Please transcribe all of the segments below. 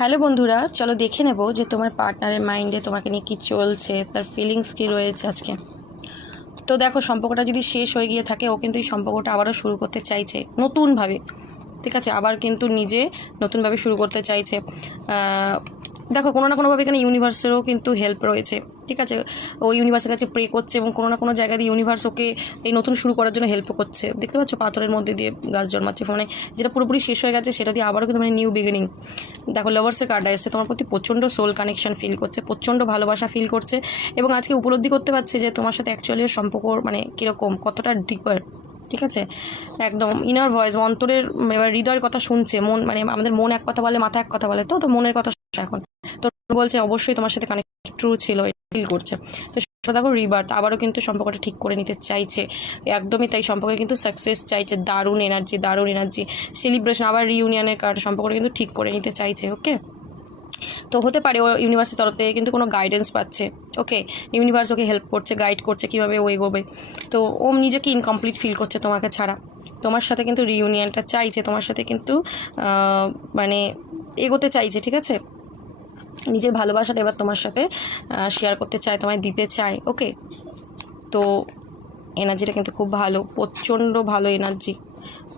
Hello বন্ধুরা, চলো দেখে নেব যে তোমার পার্টনারের মাইন্ডে তোমাকে নিয়ে কী চলছে, তার ফিলিংস কী রয়েছে আজকে। তো দেখো, সম্পর্কটা যদি শেষ হয়ে গিয়ে থাকে, ও কিন্তু এই সম্পর্কটা আবারও শুরু করতে চাইছে নতুনভাবে। ঠিক আছে, আবার কিন্তু নিজে নতুনভাবে শুরু করতে চাইছে। দেখো, কোনো না কোনোভাবে এখানে ইউনিভার্সেরও কিন্তু হেল্প রয়েছে। ঠিক আছে, ও ইউনিভার্সের কাছে প্রে করছে এবং কোনো না কোনো জায়গা দিয়ে ইউনিভার্স ওকে এই নতুন শুরু করার জন্য হেল্প করছে। দেখতে পাচ্ছ, পাথরের মধ্যে দিয়ে গাছ জন্মাচ্ছে, মানে যেটা পুরোপুরি শেষ হয়ে গেছে সেটা দিয়ে আবারও কিন্তু মানে নিউ বিগিনিং। দেখো, লাভার্সের কার্ড এসেছে, তোমার প্রতি প্রচণ্ড সোল কানেকশন ফিল করছে, প্রচণ্ড ভালোবাসা ফিল করছে এবং আজকে উপলব্ধি করতে পারছে যে তোমার সাথে অ্যাকচুয়ালি সম্পর্ক মানে কীরকম, কতটা ডিপার। ঠিক আছে, একদম ইনার ভয়েস, অন্তরের এবার হৃদয়ের কথা শুনছে। মন মানে আমাদের মন এক কথা বলে, মাথা এক কথা বলে, তো মনের কথা এখন তো বলছে অবশ্যই তোমার সাথে কানেক্ট ট্রু ছিল, ফিল করছে। তো দেখো, রিবার্থ আবারও কিন্তু সম্পর্কটা ঠিক করে নিতে চাইছে, একদমই তাই। সম্পর্কে কিন্তু সাকসেস চাইছে, দারুণ এনার্জি, সেলিব্রেশন, আবার রিউনিয়নের কার্ড, সম্পর্কটা কিন্তু ঠিক করে নিতে চাইছে। ওকে, তো হতে পারে ও ইউনিভার্সের তরফ থেকে কিন্তু কোনো গাইডেন্স পাচ্ছে। ওকে, ইউনিভার্স ওকে হেল্প করছে, গাইড করছে কীভাবে ও এগোবে। তো ও নিজেকে ইনকমপ্লিট ফিল করছে তোমাকে ছাড়া, তোমার সাথে কিন্তু রিউনিয়নটা চাইছে, তোমার সাথে কিন্তু মানে এগোতে চাইছে। ঠিক আছে, নিজের ভালোবাসাটা এবার তোমার সাথে শেয়ার করতে চায়, তোমায় দিতে চায়। ওকে, তো এনার্জিটা কিন্তু খুব ভালো, প্রচণ্ড ভালো এনার্জি।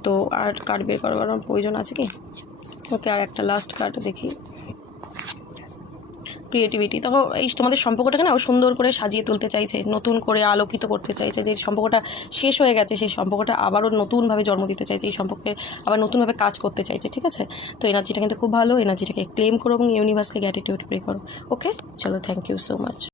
তো আর কার্ড বের করার প্রয়োজন আছে কি? ওকে, আর একটা লাস্ট কার্ড দেখি, ক্রিয়েটিভিটি। তখন এই তোমাদের সম্পর্কটাকে না ও সুন্দর করে সাজিয়ে তুলতে চাইছে, নতুন করে আলোকিত করতে চাইছে। যে সম্পর্কটা শেষ হয়ে গেছে সেই সম্পর্কটা আবারও নতুনভাবে জন্ম দিতে চাইছে, এই সম্পর্কে আবার নতুনভাবে কাজ করতে চাইছে। ঠিক আছে, তো এনার্জিটা কিন্তু খুব ভালো, এনার্জিটাকে ক্লেম করো এবং ইউনিভার্সকে গ্র্যাটিটিউড প্রে করো। ওকে, চলো, থ্যাংক ইউ সো মাচ।